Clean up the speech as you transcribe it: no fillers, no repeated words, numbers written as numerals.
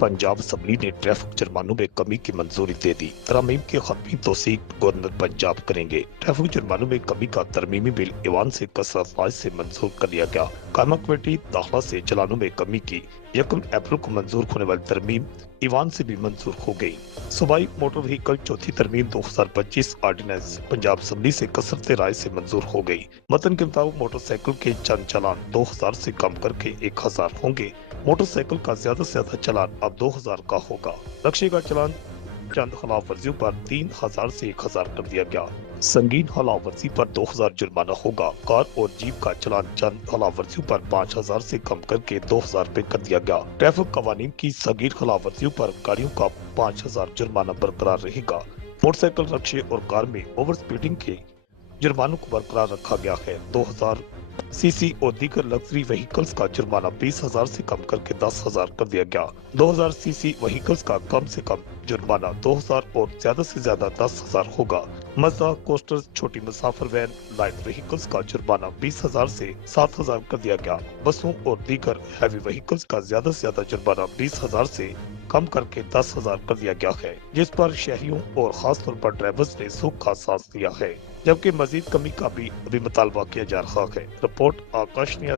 Punjab assembly ने traffic जुर्मानों में कमी की मंजूरी दे दी। तरमीम की खत्मी तौसीक गवर्नर पंजाब करेंगे। ट्रैफिक जुर्मानों में कमी का तरमीमी बिल ईवान से कसरत से मंजूर कर लिया गया। कामा कमेटी दाखिला से चलानों में कमी की 1 अप्रैल को मंजूर होने वाली तरमीम ईवान से भी मंजूर हो गई। सूबाई मोटर व्हीकल चौथी तरमीम 2025 ऑर्डिनेंस पंजाब असम्बली से कसरत राय से मंजूर हो गई। मतन के मुताबिक मोटरसाइकिल के चंद चालान 2000 से कम करके 1000 होंगे। मोटरसाइकिल का ज्यादा से ज्यादा चालान अब 2000 का होगा। नक्शे का चालान चंद खिलाफ वर्जियों पर 3000 से 1000 कर दिया गया। संगीन खिलाफ वर्जी पर 2000 जुर्माना होगा। कार और जीप का चालान चंद खिलाफ वर्जियों पर 5000 से कम करके 2000 रुपए कर दिया गया। ट्रैफिक कवानीन की संगीन खिलाफ वर्जियों पर गाड़ियों का 5000 जुर्माना बरकरार रहेगा। मोटरसाइकिल रक्शे और कार में ओवर स्पीडिंग के जुर्मानों को बरकरार रखा गया है। 2000 सीसी और दीगर लग्जरी व्हीकल्स का जुर्माना 20,000 से कम करके 10,000 कर दिया गया। 2000 सीसी व्हीकल्स का कम से कम जुर्माना 2000 और ज्यादा से ज्यादा 10,000 होगा। मज़दा कोस्टर छोटी मुसाफिर वैन लाइट व्हीकल्स का जुर्माना 20,000 से 7,000 कर दिया गया। बसों और दीगर हैवी व्हीकल्स का ज्यादा से ज्यादा जुर्माना 20,000 से कम करके 10,000 कर दिया गया है, जिस पर शहरियों और खास तौर पर ड्राइवर्स ने सूख का सांस लिया है। जबकि मजीद कमी का भी अभी मुतालबा किया जा रहा है। रिपोर्ट आकाश ने